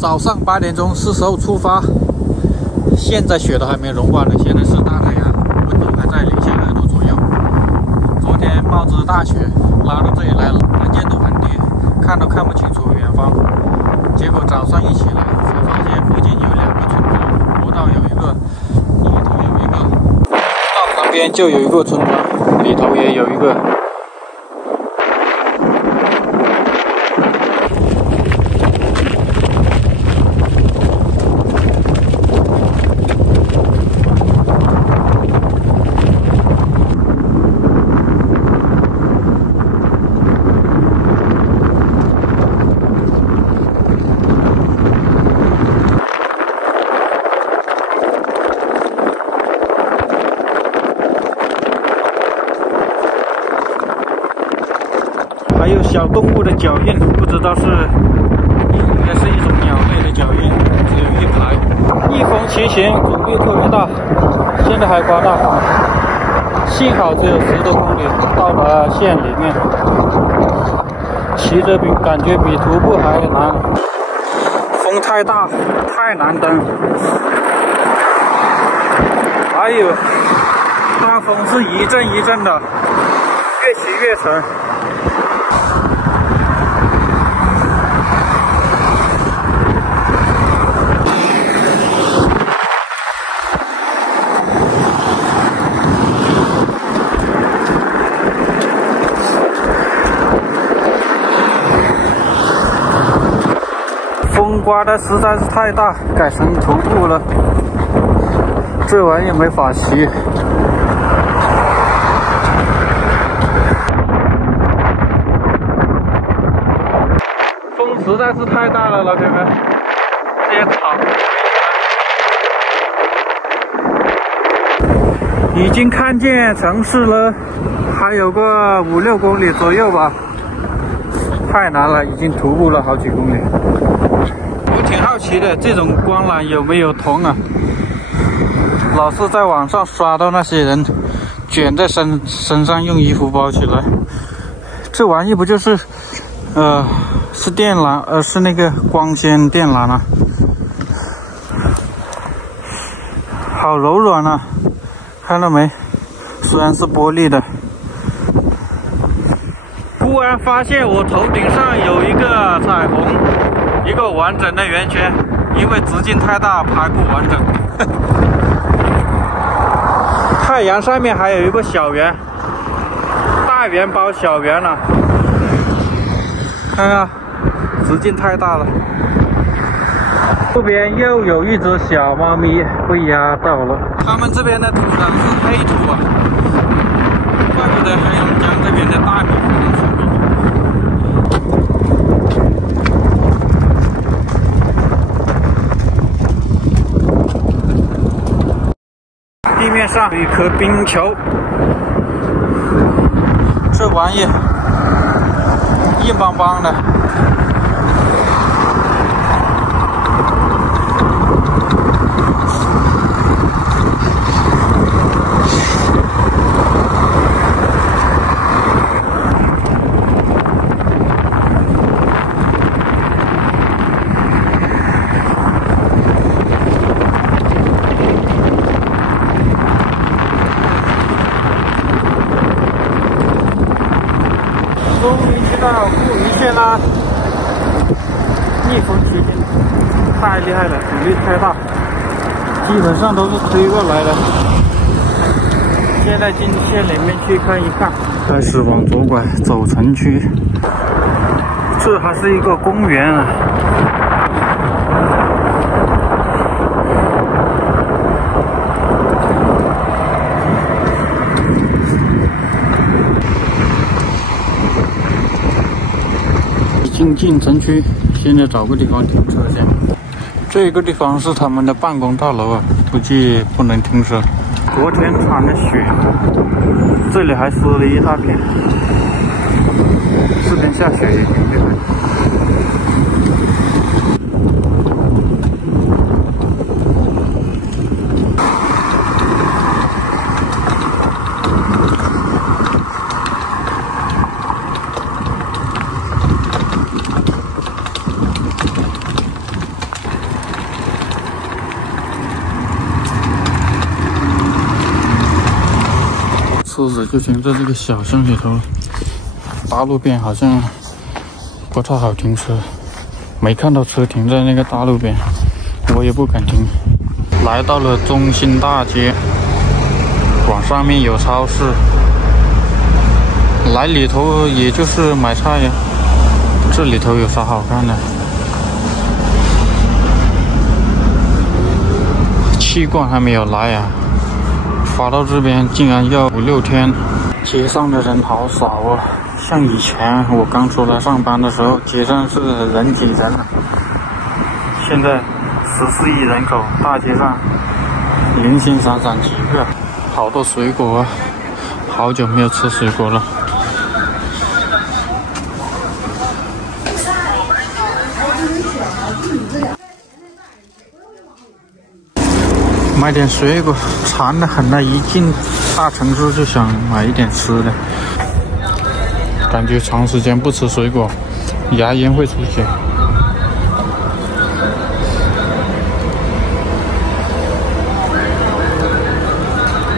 早上8点钟是时候出发，现在雪都还没融化呢，现在是大太阳，温度还在2002度左右。昨天冒着大雪拉到这里来了，能见度很低，看都看不清楚远方。结果早上一起来，才发现附近有2个村庄，国道有一个，里头有一个，道旁边就有一个村庄，里头也有一个。还有小动物的脚印，不知道是应该是一种鸟类的脚印，只有1排。逆风骑行，阻力特别大，现在还刮大风，幸好只有10多公里到达县里面，骑着感觉比徒步还难，风太大，太难蹬。还有大风是一阵一阵的，越骑越沉。风刮的实在是太大，改成徒步了，这玩意没法骑。风实在是太大了，老铁们，这些草已经看见城市了，还有个5、6公里左右吧，太难了，已经徒步了好几公里。我挺好奇的，这种光缆有没有铜啊？老是在网上刷到那些人卷在身上用衣服包起来，这玩意不就是是电缆，是那个光纤电缆啊，好柔软啊，看到没？虽然是玻璃的。突然发现我头顶上有一个彩虹，一个完整的圆圈，因为直径太大拍不完整。太阳上面还有一个小圆，大圆包小圆了，看看直径太大了。这边又有一只小猫咪被压到了，他们这边的土壤是黑土啊，怪不得黑龙江这边的大米不能出口。地面上有一颗冰球，这玩意硬邦邦的。终于去到固榆县啦！逆风骑行太厉害了，阻力太大，基本上都是推过来的。现在进县里面去看一看，开始往左拐走城区。这还是一个公园啊！进城区，现在找个地方停车先。这个地方是他们的办公大楼啊，估计不能停车。昨天铲的雪，这里还湿了一大片。这边下雪也挺厉害。车子就停在这个小巷里头了。大路边好像不太好停车，没看到车停在那个大路边，我也不敢停。来到了中心大街，往上面有超市，来里头也就是买菜呀。这里头有啥好看的？气罐还没有来呀，发到这边竟然要5、6天。街上的人好少啊，像以前我刚出来上班的时候，街上是人挤人的。现在14亿人口，大街上零星散散几个，好多水果啊，好久没有吃水果了。买点水果，馋得很了，一进大城市就想买一点吃的。感觉长时间不吃水果，牙龈会出血。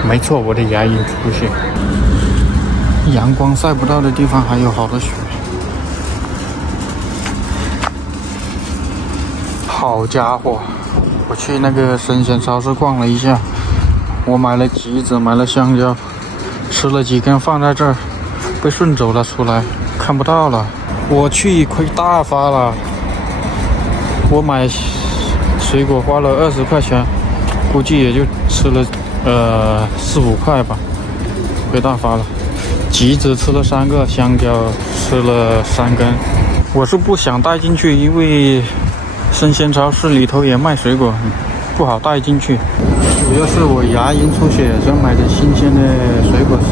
没错，我的牙龈出血。阳光晒不到的地方还有好多雪。好家伙！我去那个生鲜超市逛了一下，我买了橘子，买了香蕉，吃了几根放在这儿，被顺走了出来，看不到了。我去亏大发了，我买水果花了20块钱，估计也就吃了4、5块吧，亏大发了。橘子吃了3个，香蕉吃了3根。我是不想带进去，因为生鲜超市里头也卖水果，不好带进去。主要是我牙龈出血，想买点新鲜的水果吃。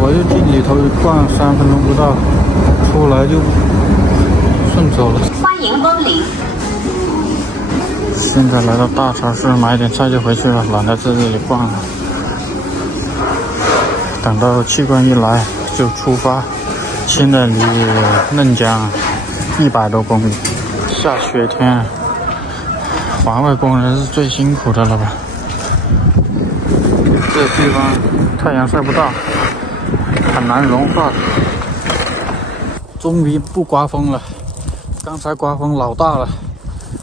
我就进里头逛3分钟不到，出来就顺走了。欢迎光临。现在来到大超市买点菜就回去了，懒得在这里逛了。等到气罐一来就出发。现在离嫩江100多公里。下雪天，环卫工人是最辛苦的了吧？这地方太阳晒不到，很难融化。终于不刮风了，刚才刮风老大了，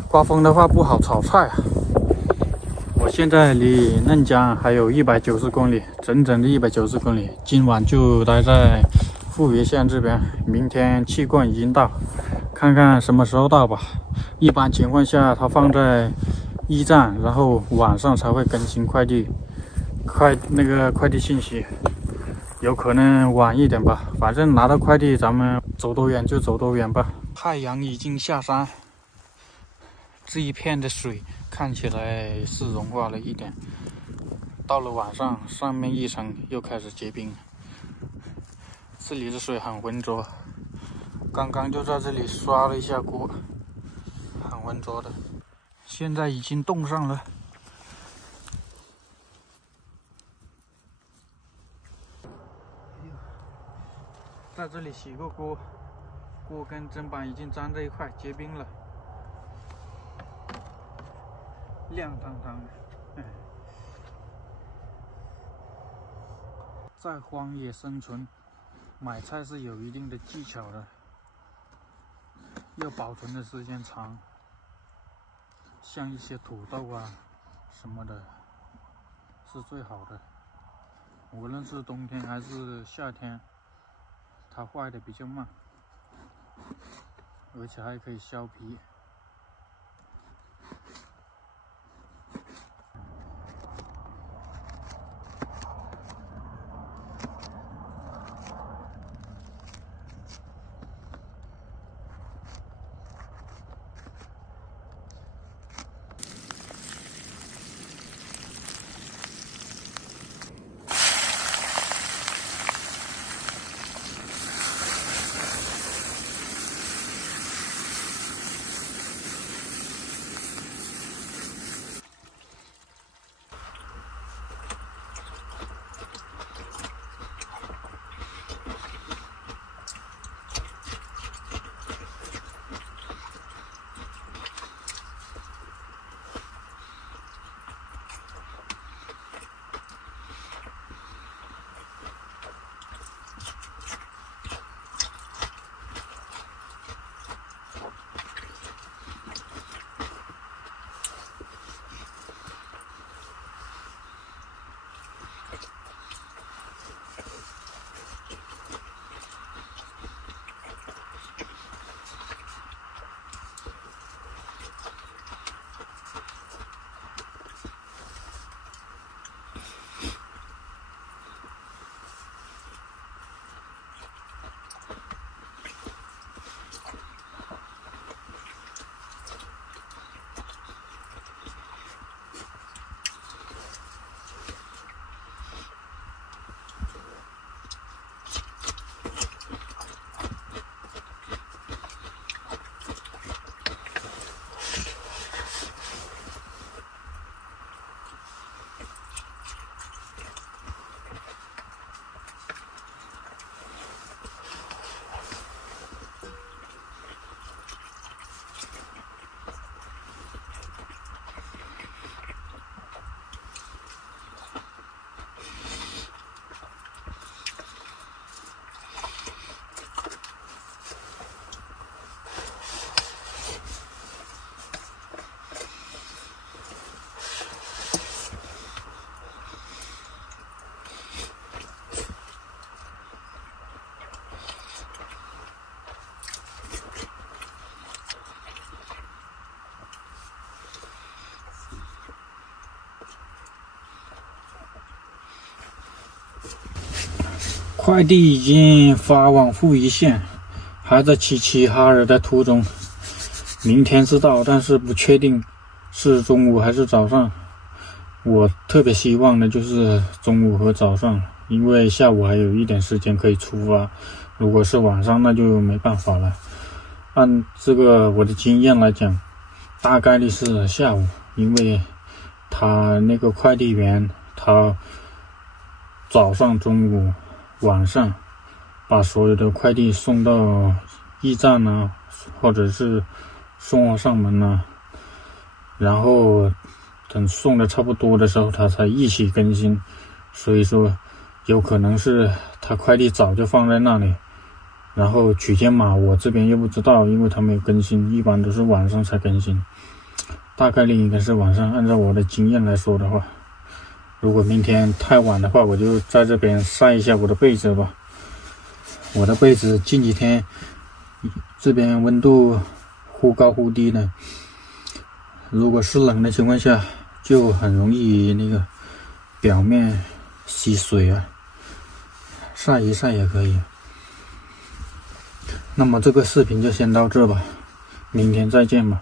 刮风的话不好炒菜啊。我现在离嫩江还有190公里，整整的190公里。今晚就待在富源县这边，明天气罐已经到。看看什么时候到吧。一般情况下，它放在1站，然后晚上才会更新快递信息，有可能晚一点吧。反正拿到快递，咱们走多远就走多远吧。太阳已经下山，这一片的水看起来是融化了一点。到了晚上，上面一层又开始结冰。这里的水很浑浊。刚刚就在这里刷了一下锅，很浑浊的，现在已经冻上了。在这里洗过锅，锅跟砧板已经粘在一块，结冰了，亮堂堂的。在荒野生存，买菜是有一定的技巧的。要保存的时间长，像一些土豆啊什么的，是最好的。无论是冬天还是夏天，它坏的比较慢，而且还可以削皮。快递已经发往富宜县，还在齐齐哈尔的途中，明天是到，但是不确定是中午还是早上。我特别希望的就是中午和早上，因为下午还有一点时间可以出发。如果是晚上，那就没办法了。按这个我的经验来讲，大概率是下午，因为他那个快递员他早上、中午、晚上把所有的快递送到驿站啊，或者是送我上门啊，然后等送的差不多的时候他才一起更新。所以说有可能是他快递早就放在那里，然后取件码我这边又不知道，因为他没有更新，一般都是晚上才更新，大概率应该是晚上。按照我的经验来说的话，如果明天太晚的话，我就在这边晒一下我的被子吧。我的被子近几天这边温度忽高忽低的，如果是冷的情况下就很容易那个表面吸水啊，晒一晒也可以。那么这个视频就先到这吧，明天再见吧。